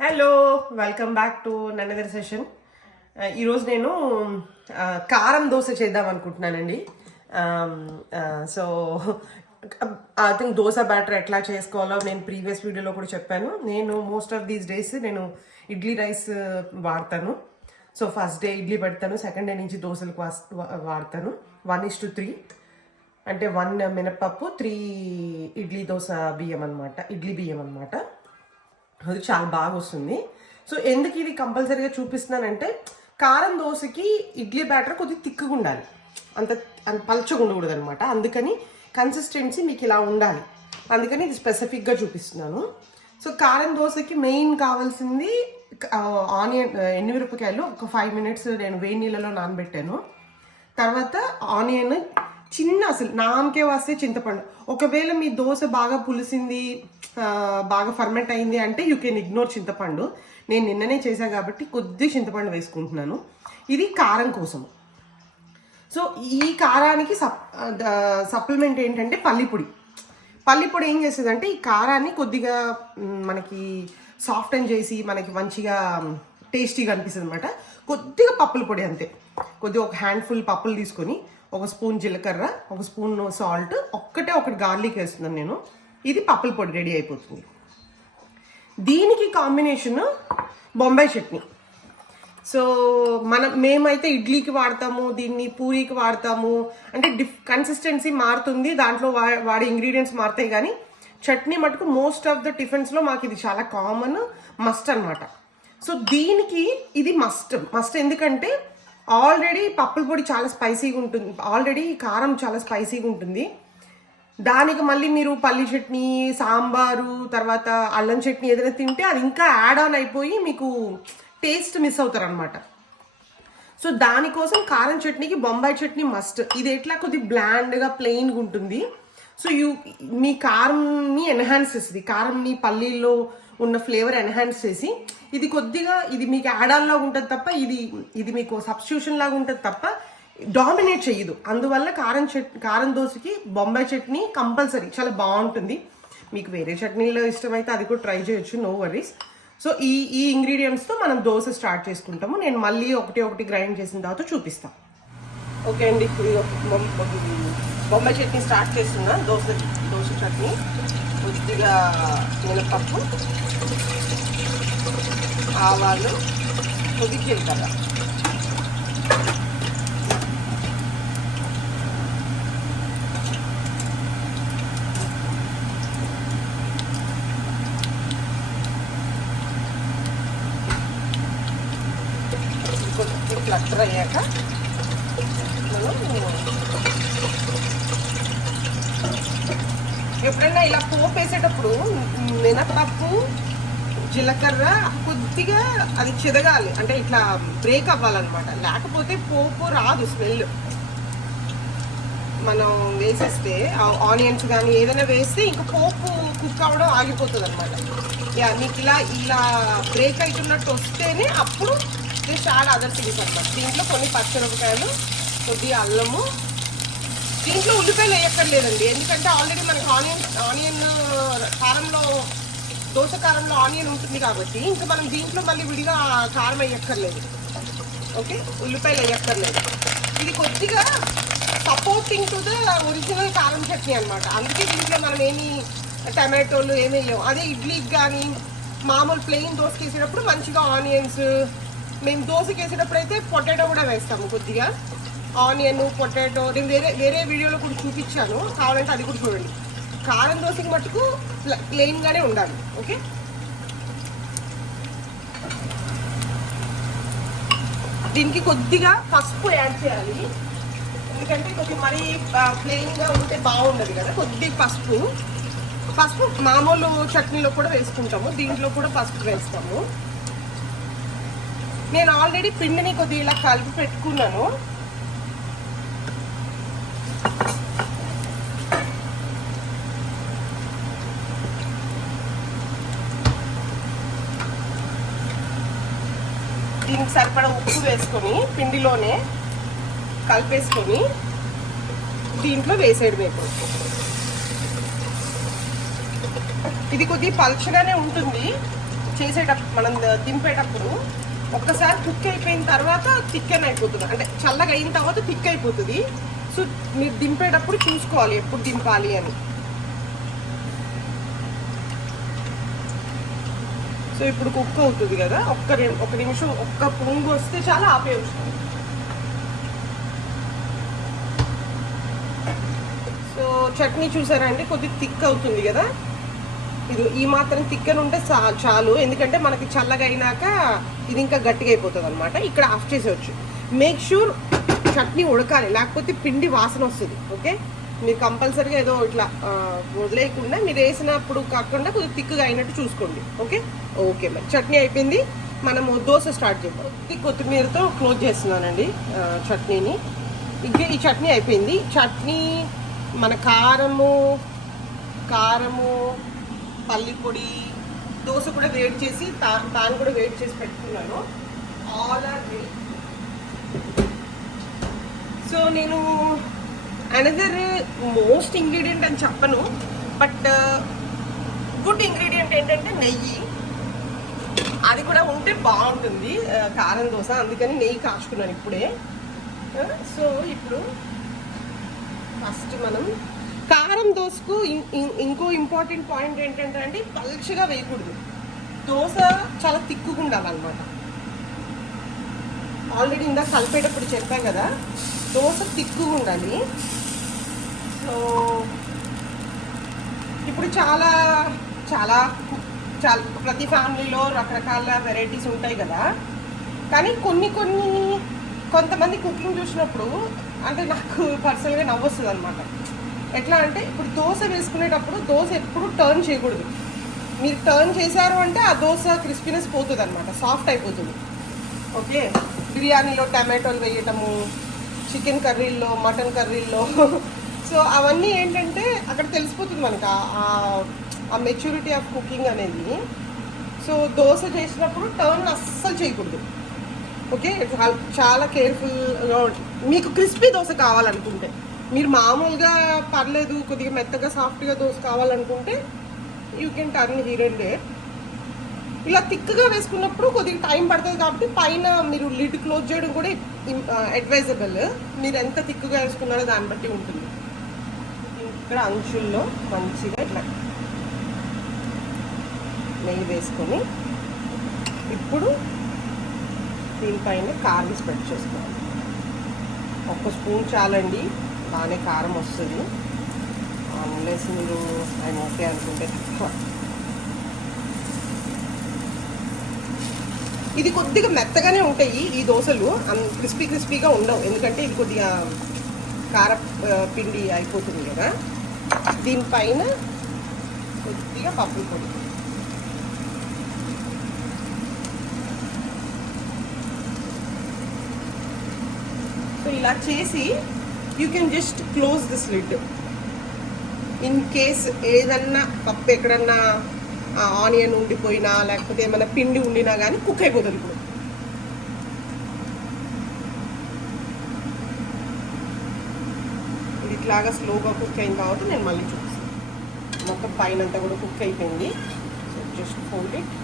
Hello, welcome back to another session. ఈరోజు నేను కారం దోశ చేద్దాం అనుకుంటున్నానండి. So I think dosa batter ఎట్లా చేసుకోవాలో నేను ప్రీవియస్ వీడియోలో కూడా చెప్పాను. నేను మోస్ట్ ఆఫ్ దీస్ డేస్ నేను ఇడ్లీ రైస్ వాడతాను. సో ఫస్ట్ డే ఇడ్లీ పెడతాను, సెకండ్ డే నుంచి దోశలకు వాడతాను. 1:3 అంటే 1 మినప్పప్పు, 3 ఇడ్లీ దోశ బియ్యం అనమాట, ఇడ్లీ బియ్యం అనమాట. అది చాలా బాగా వస్తుంది. సో ఎందుకు ఇది కంపల్సరీగా చూపిస్తున్నానంటే, కారం దోశకి ఇడ్లీ బ్యాటర్ కొద్దిగా తిక్కుగా ఉండాలి, అంత పలచగా ఉండకూడదు అనమాట. అందుకని కన్సిస్టెన్సీ మీకు ఇలా ఉండాలి, అందుకని ఇది స్పెసిఫిక్గా చూపిస్తున్నాను. సో కారం దోశకి మెయిన్ కావాల్సింది ఆనియన్, ఎండుమిరపకాయలు ఒక 5 minutes నేను వేడి నీళ్ళలో నానబెట్టాను. తర్వాత ఆనియన్ చిన్న, అసలు నామకే వస్తే చింతపండు. ఒకవేళ మీ దోశ బాగా పులిసింది, బాగా ఫర్మెంట్ అయింది అంటే యూ కెన్ ఇగ్నోర్ చింతపండు. నేను నిన్ననే చేశాను కాబట్టి కొద్ది చింతపండు వేసుకుంటున్నాను. ఇది కారం కోసం. సో ఈ కారానికి సప్లిమెంట్ ఏంటంటే పల్లిపొడి. పల్లిపొడి ఏం చేస్తుందంటే ఈ కారాన్ని కొద్దిగా మనకి సాఫ్టన్ చేసి మనకి మంచిగా టేస్టీగా అనిపిస్తుంది అనమాట. కొద్దిగా పప్పుల పొడి అంతే, కొద్దిగా ఒక హ్యాండ్ఫుల్ పప్పులు తీసుకొని, ఒక స్పూన్ జీలకర్ర, ఒక స్పూన్ సాల్ట్, ఒకటి గార్లిక్ వేస్తున్నాను నేను. ఇది పప్పుల పొడి రెడీ అయిపోతుంది. దీనికి కాంబినేషన్ బొంబాయి చట్నీ. సో మేమైతే ఇడ్లీకి వాడతాము, దీన్ని పూరీకి వాడతాము. అంటే కన్సిస్టెన్సీ మారుతుంది, దాంట్లో వాడే ఇంగ్రీడియంట్స్ మారుతాయి. కానీ చట్నీ మటుకు మోస్ట్ ఆఫ్ ద టిఫిన్స్లో మాకు ఇది చాలా కామన్, మస్ట్ అనమాట. సో దీనికి ఇది మస్ట్ ఎందుకంటే ఆల్రెడీ పప్పుల పొడి చాలా స్పైసీగా ఉంటుంది, ఆల్రెడీ కారం చాలా స్పైసీగా ఉంటుంది. దానికి మళ్ళీ మీరు పల్లి చట్నీ, సాంబారు, తర్వాత అల్లం చట్నీ ఏదైనా తింటే అది ఇంకా యాడ్ ఆన్ అయిపోయి మీకు టేస్ట్ మిస్ అవుతారు అనమాట. సో దానికోసం కారం చట్నీకి బొంబాయి చట్నీ మస్ట్. ఇది ఎట్లా కొద్దిగా బ్లాండ్గా ప్లెయిన్గా ఉంటుంది. సో మీ కారంని ఎన్హాన్స్ చేస్తుంది, కారంని పల్లీల్లో ఉన్న ఫ్లేవర్ ఎన్హాన్స్ చేసి ఇది కొద్దిగా ఇది మీకు యాడ్ ఆన్ లాగా ఉంటుంది తప్ప ఇది మీకు సబ్స్టిట్యూషన్ లాగా ఉంటుంది తప్ప డామినేట్ చెయ్యదు. అందువల్ల కారం దోశకి బొంబాయి చట్నీ కంపల్సరీ, చాలా బాగుంటుంది. మీకు వేరే చట్నీలో ఇష్టమైతే అది కూడా ట్రై చేయొచ్చు, నో వరీస్. సో ఈ ఇంగ్రీడియంట్స్తో మనం దోశ స్టార్ట్ చేసుకుంటాము. నేను మళ్ళీ ఒకటి గ్రైండ్ చేసిన తర్వాత చూపిస్తాను. ఓకే అండి, బొంబాయి చట్నీ స్టార్ట్ చేస్తున్నా. దోశ చట్నీ, కొద్దిగా మినపప్పు, ఆవాలు, కొద్దిగా జీలకర్ర, ఫ్లక్టర్ అయ్యాక మనం ఎప్పుడైనా ఇలా పోపు వేసేటప్పుడు మినపప్పు, జీలకర్ర కొద్దిగా అది చెదగాలి, అంటే ఇట్లా బ్రేక్ అవ్వాలన్నమాట. లేకపోతే పోపు రాదు, స్మెల్. మనం వేసేస్తే ఆనియన్స్ కానీ ఏదైనా వేస్తే ఇంకా పోపు కుక్ అవ్వడం ఆగిపోతుంది అనమాట. మీకు ఇలా బ్రేక్ అవుతున్నట్టు వస్తేనే అప్పుడు జస్ట్ యాడ్ అదర్ థింగ్స్ అనమాట. దీంట్లో కొన్ని పచ్చిమిరపకాయలు, కొద్దిగా అల్లము. దీంట్లో ఉల్లిపాయలు వేయక్కర్లేదండి, ఎందుకంటే ఆల్రెడీ మనకి ఆనియన్ కారంలో, దోశ కారంలో ఆనియన్ ఉంటుంది కాబట్టి ఇంకా మనం దీంట్లో మళ్ళీ విడిగా కారం వేయక్కర్లేదు. ఓకే, ఉల్లిపాయలు వేయక్కర్లేదు. ఇది కొద్దిగా సపోర్టింగ్ టు ద ఒరిజినల్ కారం చట్నీ అనమాట. అందుకే దీంట్లో మనం ఏమి టమాటోలు ఏమీ వేయము. అదే ఇడ్లీకి కానీ మామూలు ప్లెయిన్ దోశకి వేసేటప్పుడు మంచిగా ఆనియన్స్, మేము దోశకి వేసేటప్పుడు అయితే పొటాటో కూడా వేస్తాము. కొద్దిగా ఆనియన్, పొటాటో నేను వేరే వీడియోలో కూడా చూపించాను, కావాలంటే అది కూడా చూడండి. కారం దోశకి మటుకు ప్లెయిన్గానే ఉండాలి. ఓకే, దీనికి కొద్దిగా పసుపు యాడ్ చేయాలి, ఎందుకంటే కొద్దిగా మరీ ప్లెయిన్గా ఉంటే బాగుండదు కదా. కొద్దిగా పసుపు మామూలు చట్నీలో కూడా వేసుకుంటాము, దీంట్లో కూడా పసుపు వేస్తాము. నేను ఆల్రెడీ పిండిని కొద్దిగా ఇలా కలిపి పెట్టుకున్నాను. దీనికి సరిపడా ఉప్పు వేసుకొని పిండిలోనే కలిపేసుకొని దీంట్లో వేసేయడమే. ఇది కొద్దిగా పలుచగానే ఉంటుంది, చేసేటప్పుడు మనం దింపేటప్పుడు ఒక్కసారి కుక్ అయిపోయిన తర్వాత థిక్కన్ అయిపోతుంది, అంటే చల్లగా అయిన తర్వాత థిక్ అయిపోతుంది. సో మీరు దింపేటప్పుడు చూసుకోవాలి ఎప్పుడు దింపాలి అని. సో ఇప్పుడు కుక్ అవుతుంది కదా, ఒక నిమిషం ఒక్క పొంగు వస్తే చాలా ఆపేయచ్చు. సో చట్నీ చూసారండి, కొద్దిగా థిక్ అవుతుంది కదా, ఇది ఈ మాత్రం థిక్కన్ ఉంటే చాలు, ఎందుకంటే మనకి చల్లగా అయినాక ఇది ఇంకా గట్టిగా అయిపోతుంది అనమాట. ఇక్కడ ఆఫ్ చేసేవచ్చు. మేక్ షూర్ చట్నీ ఉడకాలి, లేకపోతే పిండి వాసన వస్తుంది. ఓకే, మీరు కంపల్సరీగా ఏదో ఇట్లా వదిలేయకుండా మీరు వేసినప్పుడు కాకుండా కొద్దిగా థిక్గా అయినట్టు చూసుకోండి. ఓకే ఓకే, మరి చట్నీ అయిపోయింది. మనము దోశ స్టార్ట్ చేద్దాం. కొత్తిమీరతో క్లోజ్ చేస్తున్నానండి చట్నీని. ఇంకా ఈ చట్నీ అయిపోయింది. చట్నీ మన కారము పల్లి పొడి, దోశ కూడా వేడి చేసి తాను కూడా వేడి చేసి పెట్టుకున్నాను. All are ready. సో నేను అనదర్ మోస్ట్ ఇంగ్రీడియంట్ అని చెప్పను, బట్ గుడ్ ఇంగ్రీడియంట్ ఏంటంటే నెయ్యి. అది కూడా ఉంటే బాగుంటుంది కారం దోశ, అందుకని నెయ్యి కాచుకున్నాను ఇప్పుడే. సో ఇప్పుడు ఫస్ట్ మనం కారం దోశకు ఇంకో ఇంపార్టెంట్ పాయింట్ ఏంటంటే అండి, పల్చగా వేయకూడదు. దోశ చాలా తిక్కుగా ఉండాలన్నమాట. ఆల్రెడీ ఇందాక కలిపేటప్పుడు చెప్పాం కదా, దోశ తిక్కుగా ఉండాలి. సో ఇప్పుడు చాలా చాలా చాలా ప్రతి ఫ్యామిలీలో రకరకాల వెరైటీస్ ఉంటాయి కదా, కానీ కొంతమంది కుకింగ్ చూసినప్పుడు అంటే నాకు పర్సనల్గా నవ్వొస్తుంది అనమాట. ఎట్లా అంటే ఇప్పుడు దోశ వేసుకునేటప్పుడు దోశ ఎప్పుడు టర్న్ చేయకూడదు. మీరు టర్న్ చేశారు అంటే ఆ దోశ క్రిస్పీనెస్ పోతుంది అనమాట, సాఫ్ట్ అయిపోతుంది. ఓకే, బిర్యానీలో టమాటోలు వేయటము, చికెన్ కర్రీల్లో, మటన్ కర్రీల్లో, సో అవన్నీ ఏంటంటే అక్కడ తెలిసిపోతుంది మనకు ఆ మెచ్యూరిటీ ఆఫ్ కుకింగ్ అనేది. సో దోశ చేసినప్పుడు టర్న్ అస్సలు చేయకూడదు. ఓకే, చాలా కేర్ఫుల్గా. మీకు క్రిస్పీ దోశ కావాలనుకుంటే, మీరు మామూలుగా పర్లేదు కొద్దిగా మెత్తగా సాఫ్ట్గా దోశ కావాలనుకుంటే you can turn here and there. ఇలా థిక్గా వేసుకున్నప్పుడు కొద్దిగా టైం పడుతుంది కాబట్టి పైన మీరు లిడ్ క్లోజ్ చేయడం కూడా అడ్వైజబుల్. మీరు ఎంత థిక్గా వేసుకున్నారో దాన్ని బట్టి ఉంటుంది. ఇక్కడ అంచుల్లో మంచిగా ఇట్లా నెయ్యి వేసుకొని ఇప్పుడు దీనిపైన కారం స్ప్రెడ్ చేసుకోవాలి. 1 స్పూన్ చాలండి, బాగానే కారం వస్తుంది. అన్లెస్ మీరు ఆయన ఓకే అనుకుంటే తక్కువ. ఇది కొద్దిగా మెత్తగానే ఉంటాయి ఈ దోశలు, క్రిస్పీగా ఉండవు, ఎందుకంటే ఇది కొద్దిగా కార పిండి అయిపోతుంది కదా. దీనిపైన కొద్దిగా పప్పుల పొడి, సో ఇలా చేసి you can just close this lid. In case ఏదన్నా పప్పు ఎక్కడన్నా ఆనియన్ ఉండిపోయినా లేకపోతే ఏమైనా పిండి ఉండినా కానీ కుక్ అయిపోతుంది. ఇప్పుడు ఇది ఇట్లాగా స్లోగా కుక్ అయిన తర్వాత నేను మళ్ళీ చూపిస్తాను. మొత్తం పైన అంతా కూడా కుక్ అయిపోయింది. So just hold it.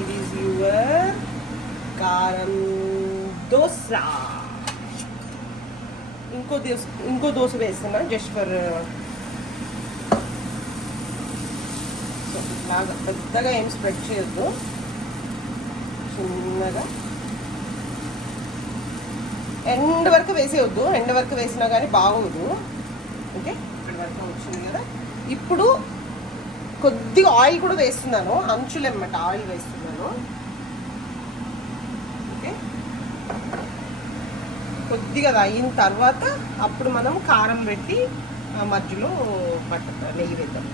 ఇది ఈజ్ యువర్ కారం దోశ. ఇంకో దోశ వేస్తున్నా జస్ట్ ఫర్. ఇలాగా పెద్దగా ఏం స్ప్రెడ్ చేయొద్దు, చిన్నగా ఎండ్ వరకు వేసేయొద్దు. ఎండ్ వరకు వేసినా కానీ బాగోదు. ఓకే, ఇక్కడి వరకు వచ్చింది కదా. ఇప్పుడు కొద్దిగా ఆయిల్ కూడా వేస్తున్నాను, అంచులు అన్నమాట ఆయిల్ వేస్తున్నాను. ఓకే, కొద్దిగా అయిన తర్వాత అప్పుడు మనం కారం పెట్టి మధ్యలో నెయ్యి వేద్దాం.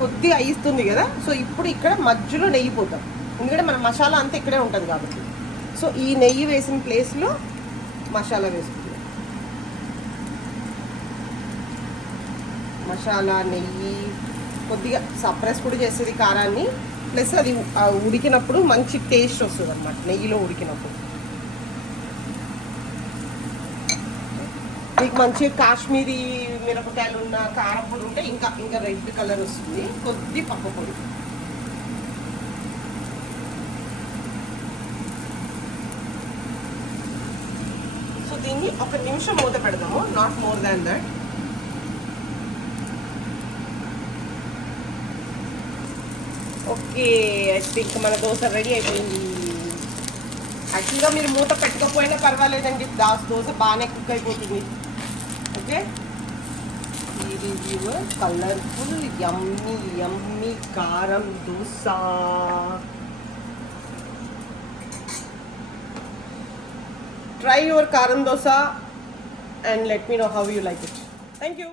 కొద్దిగా అయిస్తుంది కదా. సో ఇప్పుడు ఇక్కడ మధ్యలో నెయ్యి పోతాం, ఎందుకంటే మన మసాలా అంతా ఇక్కడే ఉంటుంది కాబట్టి. సో ఈ నెయ్యి వేసిన ప్లేస్లో మసాలా వేసుకుంటాం. మసాలా నెయ్యి కొద్దిగా సప్రెస్ కూడా చేస్తుంది కారాన్ని, ప్లస్ అది ఉడికినప్పుడు మంచి టేస్ట్ వస్తుంది అన్నమాట నెయ్యిలో ఉడికినప్పుడు. మీకు మంచి కాశ్మీరీ మిరపకాయలు ఉన్న కారం పొడి ఉంటే ఇంకా ఇంకా రెడ్ కలర్ వస్తుంది. కొద్ది పప్పు పొడి. సో దీన్ని 1 నిమిషం మూత పెడదాము, not more than that. Okay, I think మన దోశ రెడీ అయిపోయింది. యాక్చువల్గా మీరు మూత పెట్టుకోకపోయినా పర్వాలేదండి, దోశ బాగానే కుక్ అయిపోతుంది. ఓకే, ఇది యువర్ కలర్ఫుల్ యమ్మీ యమ్మీ కారం dosa. Try your karam dosa and let me know how you like it. Thank you.